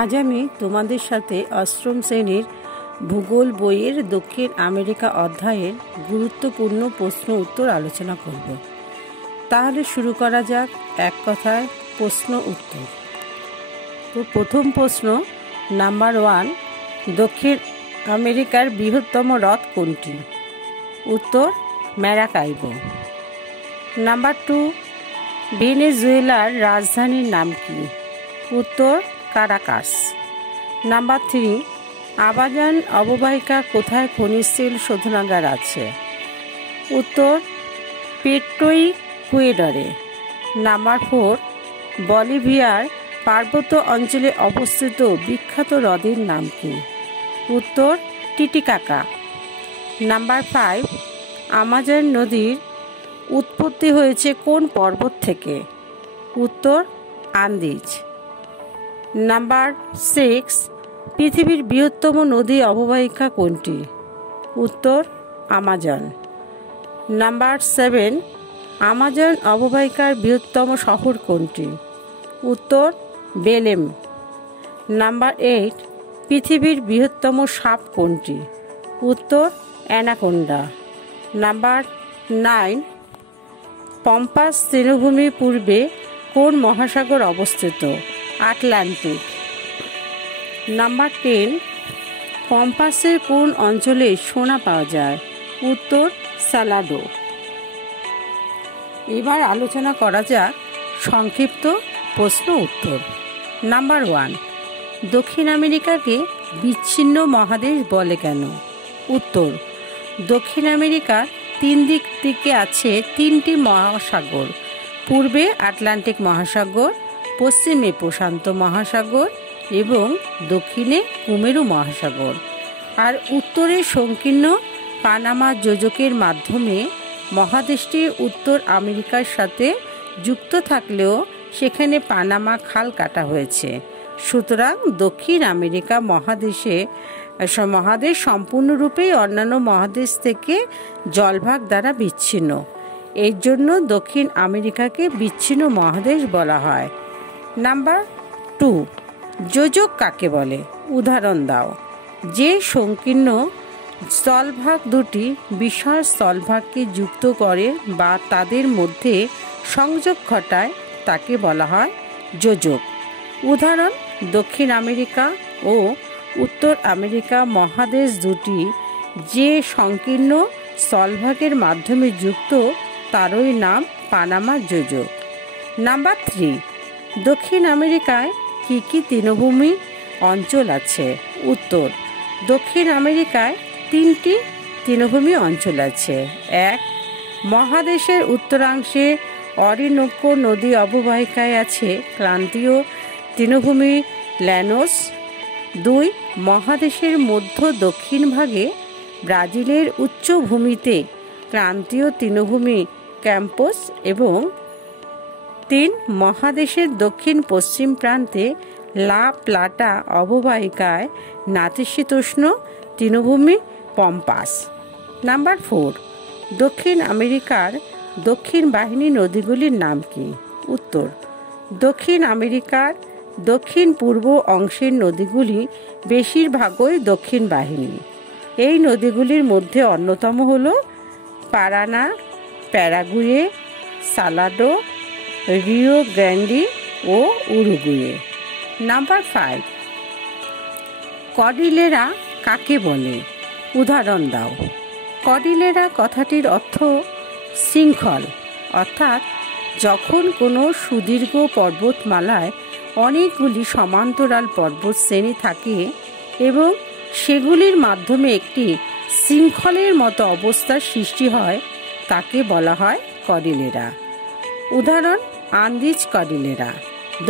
আজ আমি তোমাদের সাথে অষ্টম শ্রেণীর ভূগোল বইয়ের দক্ষিণ আমেরিকা অধ্যায়ের গুরুত্বপূর্ণ প্রশ্ন উত্তর আলোচনা করব। তাহলে শুরু করা যাক এক কথায় প্রশ্ন উত্তর। তো প্রথম প্রশ্ন নাম্বার 1, দক্ষিণ আমেরিকার বৃহত্তম হ্রদ কোনটি? উত্তর ম্যারাকাইবো। নাম্বার 2, ভেনেজুয়েলার রাজধানীর নাম কি? উত্তর কারাকাস। নাম্বার 3, আমাজন অববাহিকা কোথায় খনিজ তেল শোধনাগার আছে? উত্তর পেট্রোইকুয়েডরে। নাম্বার 4, বলিভিয়ার পার্বত্য অঞ্চলে অবস্থিত বিখ্যাত হ্রদের নাম কি? উত্তর টিটিকাকা। নাম্বার 5, আমাজন নদীর উৎপত্তি হয়েছে কোন পর্বত থেকে? উত্তর আন্দিজ। নাম্বার 6, পৃথিবীর বৃহত্তম নদী অববাহিকা কোনটি? উত্তর আমাজন। নাম্বার 7, আমাজন অববাহিকার বৃহত্তম শহর কোনটি? উত্তর বেলেম। নাম্বার 8, পৃথিবীর বৃহত্তম সাপ কোনটি? উত্তর অ্যানাকোন্ডা। নাম্বার 9, পম্পাস তৃণভূমির পূর্বে কোন মহাসাগর অবস্থিত? আটলান্টিক। নাম্বার 10, পম্পাসের কোন অঞ্চলে সোনা পাওয়া যায়? উত্তর সালাডো। এবার আলোচনা করা যাক সংক্ষিপ্ত প্রশ্ন উত্তর। নাম্বার 1, দক্ষিণ আমেরিকাকে বিচ্ছিন্ন মহাদেশ বলে কেন? উত্তর দক্ষিণ আমেরিকার 3 দিক থেকে আছে 3টি মহাসাগর। পূর্বে আটলান্টিক মহাসাগর, পশ্চিমে প্রশান্ত মহাসাগর এবং দক্ষিণে কুমেরু মহাসাগর। আর উত্তরে সংকীর্ণ পানামা যোজকের মাধ্যমে মহাদেশটি উত্তর আমেরিকার সাথে যুক্ত থাকলেও সেখানে পানামা খাল কাটা হয়েছে। সুতরাং দক্ষিণ আমেরিকা মহাদেশ সম্পূর্ণরূপেই অন্যান্য মহাদেশ থেকে জলভাগ দ্বারা বিচ্ছিন্ন। এর জন্য দক্ষিণ আমেরিকাকে বিচ্ছিন্ন মহাদেশ বলা হয়। নাম্বার 2, যোজক কাকে বলে? উদাহরণ দাও। যে সংকীর্ণ স্থলভাগ দুটি বিশাল স্থলভাগকে যুক্ত করে বা তাদের মধ্যে সংযোগ ঘটায় তাকে বলা হয় যোজক। উদাহরণ, দক্ষিণ আমেরিকা ও উত্তর আমেরিকা মহাদেশ দুটি যে সংকীর্ণ স্থলভাগের মাধ্যমে যুক্ত তারই নাম পানামা যোজক। নাম্বার 3, দক্ষিণ আমেরিকায় কী কী তৃণভূমি অঞ্চল আছে? উত্তর দক্ষিণ আমেরিকায় 3টি তৃণভূমি অঞ্চল আছে। 1, মহাদেশের উত্তরাংশে অরিনোকো নদী অববাহিকায় আছে ক্রান্তীয় তৃণভূমি ল্যানোস। 2, মহাদেশের মধ্য দক্ষিণ ভাগে ব্রাজিলের উচ্চভূমিতে ক্রান্তীয় তৃণভূমি ক্যাম্পোস এবং 3, মহাদেশের দক্ষিণ পশ্চিম প্রান্তে লা প্লাটা অববাহিকায় নাতিশীতোষ্ণ তৃণভূমি পম্পাস। নাম্বার 4, দক্ষিণ আমেরিকার দক্ষিণ বাহিনী নদীগুলির নাম কি? উত্তর দক্ষিণ আমেরিকার দক্ষিণ পূর্ব অংশের নদীগুলি বেশিরভাগই দক্ষিণ বাহিনী। এই নদীগুলির মধ্যে অন্যতম হল পারানা, প্যারাগুয়ে, সালাডো, রিও গ্র্যান্ডি ও উরুগুয়ে। নাম্বার 5, কর্ডিলেরা কাকে বলে? উদাহরণ দাও। কর্ডিলেরা কথাটির অর্থ শৃঙ্খল, অর্থাৎ যখন কোনো সুদীর্ঘ পর্বতমালায় অনেকগুলি সমান্তরাল পর্বত শ্রেণী থাকে এবং সেগুলির মাধ্যমে একটি শৃঙ্খলের মতো অবস্থার সৃষ্টি হয় তাকে বলা হয় কর্ডিলেরা। উদাহরণ, আন্দিজ কর্ডিলেরা।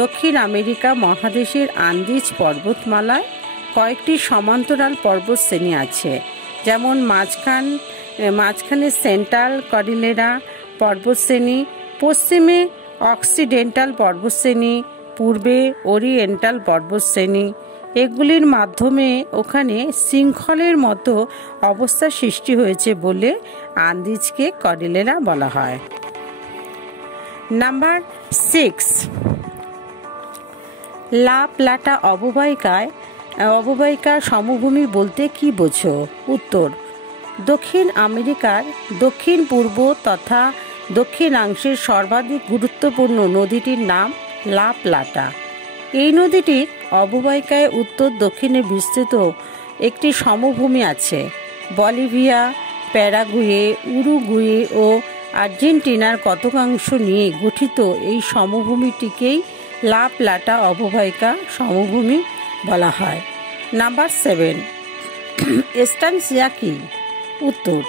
দক্ষিণ আমেরিকা মহাদেশের আন্দিজ পর্বতমালায় কয়েকটি সমান্তরাল পর্বত শ্রেণী আছে, যেমন মাঝখানে সেন্ট্রাল কর্ডিলেরা পর্বতশ্রেণী, পশ্চিমে অক্সিডেন্টাল পর্বতশ্রেণী, পূর্বে ওরিয়েন্টাল পর্বতশ্রেণী। এগুলির মাধ্যমে ওখানে শৃঙ্খলের মতো অবস্থা সৃষ্টি হয়েছে বলে আন্দিজকে কর্ডিলেরা বলা হয়। নাম্বার 6, লা প্লাটা অববাহিকা সমভূমি বলতে কি বোঝো? উত্তর, দক্ষিণ আমেরিকার দক্ষিণ পূর্ব তথা দক্ষিণাংশের সর্বাধিক গুরুত্বপূর্ণ নদীটির নাম লা প্লাটা। এই নদীটির অববাহিকায় উত্তর দক্ষিণে বিস্তৃত একটি সমভূমি আছে। বলিভিয়া, প্যারাগুয়ে, উরুগুয়ে ও আর্জেন্টিনার কতকাংশ নিয়ে গঠিত এই সমভূমিটিকেই লা প্লাটা অববাহিকা সমভূমি বলা হয়। নাম্বার 7, এস্টানসিয়া কি? উত্তর,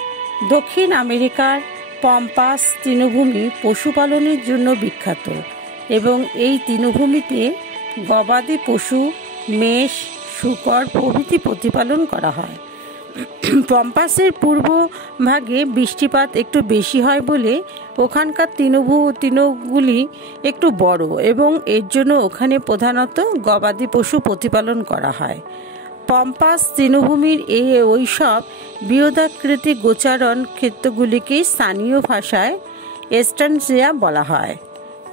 দক্ষিণ আমেরিকার পম্পাস তৃণভূমি পশুপালনের জন্য বিখ্যাত এবং এই তৃণভূমিতে গবাদি পশু, মেষ, শূকর প্রভৃতি প্রতিপালন করা হয়। পম্পাসের পূর্ব ভাগে বৃষ্টিপাত একটু বেশি হয় বলে ওখানকার তৃণগুলি একটু বড় এবং এর জন্য ওখানে প্রধানত গবাদি পশু প্রতিপালন করা হয়। পম্পাস তৃণভূমির ওইসব বৃহদাকৃতি গোচারণ ক্ষেত্রগুলিকে স্থানীয় ভাষায় এস্টানসিয়া বলা হয়।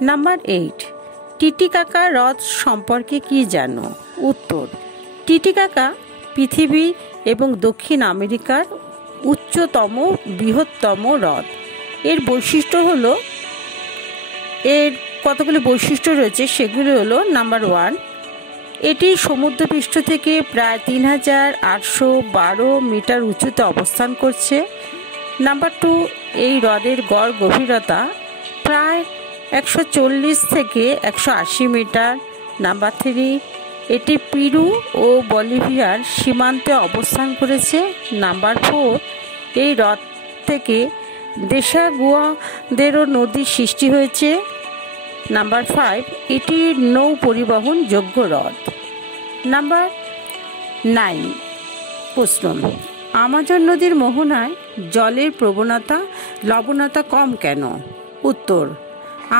নাম্বার 8, টিটিকাকা হ্রদ সম্পর্কে কি জানো? উত্তর, টিটিকাকা পৃথিবী এবং দক্ষিণ আমেরিকার উচ্চতম বৃহত্তম হ্রদ। এর বৈশিষ্ট্য হলো, এর কতগুলি বৈশিষ্ট্য রয়েছে, সেগুলি হলো: নাম্বার 1, এটি সমুদ্রপৃষ্ঠ থেকে প্রায় 3812 মিটার উঁচুতে অবস্থান করছে। নাম্বার 2, এই হ্রদের গড় গভীরতা প্রায় 140 থেকে 180 মিটার। নাম্বার 3, এটি পেরু ও বলিভিয়ার সীমান্তে অবস্থান করেছে। নাম্বার 4, এই হ্রদ থেকে দেশাগুয়াদেরও নদীর সৃষ্টি হয়েছে। নাম্বার 5, এটি নৌ পরিবহন যোগ্য হ্রদ। নাম্বার 9 প্রশ্ন, আমাজন নদীর মোহনায় জলের লবণতা কম কেন? উত্তর,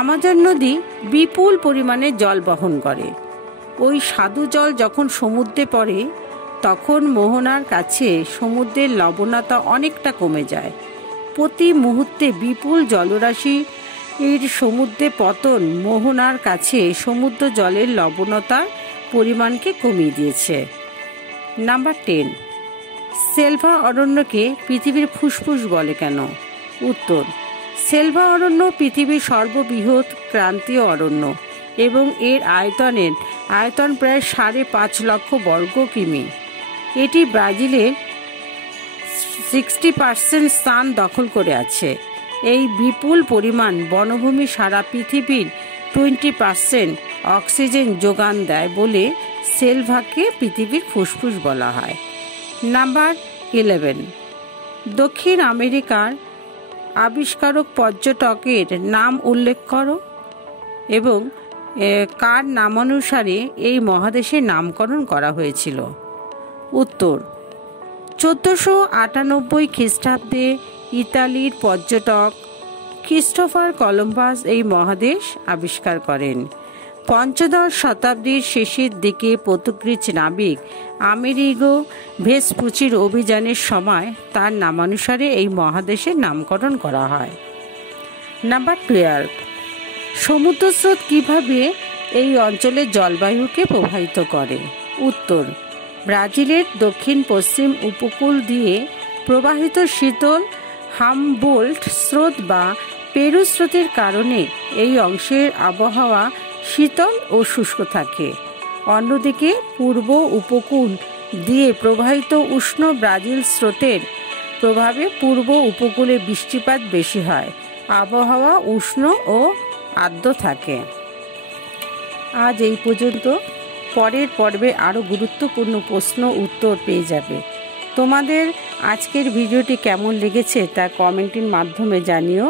আমাজন নদী বিপুল পরিমাণে জল বহন করে। ওই স্বাদু জল যখন সমুদ্রে পড়ে তখন মোহনার কাছে সমুদ্রের লবণতা অনেকটা কমে যায়। প্রতি মুহূর্তে বিপুল জলরাশির সমুদ্রে পতন মোহনার কাছে সমুদ্র জলের লবণতার পরিমাণকে কমিয়ে দিয়েছে। নাম্বার 10, সেলভা অরণ্যকে পৃথিবীর ফুসফুস বলে কেন? উত্তর, সেলভা অরণ্য পৃথিবীর সর্ববৃহৎ ক্রান্তীয় অরণ্য এবং এর আয়তন প্রায় 5.5 লক্ষ বর্গ কিমি। এটি ব্রাজিলের 60% স্থান দখল করে আছে। এই বিপুল পরিমাণ বনভূমি সারা পৃথিবীর 20% অক্সিজেন যোগান দেয় বলে সেলভাকে পৃথিবীর ফুসফুস বলা হয়। নাম্বার 11, দক্ষিণ আমেরিকার আবিষ্কারক পর্যটকের নাম উল্লেখ করো এবং কার নামানুসারে এই মহাদেশের নামকরণ করা হয়েছিল? উত্তর, 1498 খ্রিস্টাব্দে ইতালির পর্যটক ক্রিস্টোফার কলম্বাস এই মহাদেশ আবিষ্কার করেন। পঞ্চদশ শতাব্দীর শেষের দিকে পর্তুগিজ নাবিক আমেরিগো ভেসপুচির অভিযানের সময় তার নামানুসারে এই মহাদেশের নামকরণ করা হয়। নাম্বার 12, সমুদ্রস্রোত কিভাবে এই অঞ্চলের জলবায়ুকে প্রভাবিত করে? উত্তর, ব্রাজিলের দক্ষিণ পশ্চিম উপকূল দিয়ে প্রবাহিত শীতল হামবোল্ট স্রোত বা পেরু স্রোতের কারণে এই অংশের আবহাওয়া শীতল ও শুষ্ক থাকে। অন্যদিকে পূর্ব উপকূল দিয়ে প্রবাহিত উষ্ণ ব্রাজিল স্রোতের প্রভাবে পূর্ব উপকূলে বৃষ্টিপাত বেশি হয়, আবহাওয়া উষ্ণ ও আর্দ্র থাকে। আজ এই পর্যন্ত। পরের পর্বে আরও গুরুত্বপূর্ণ প্রশ্ন উত্তর পেয়ে যাবে। তোমাদের আজকের ভিডিওটি কেমন লেগেছে তা কমেন্টের মাধ্যমে জানিও।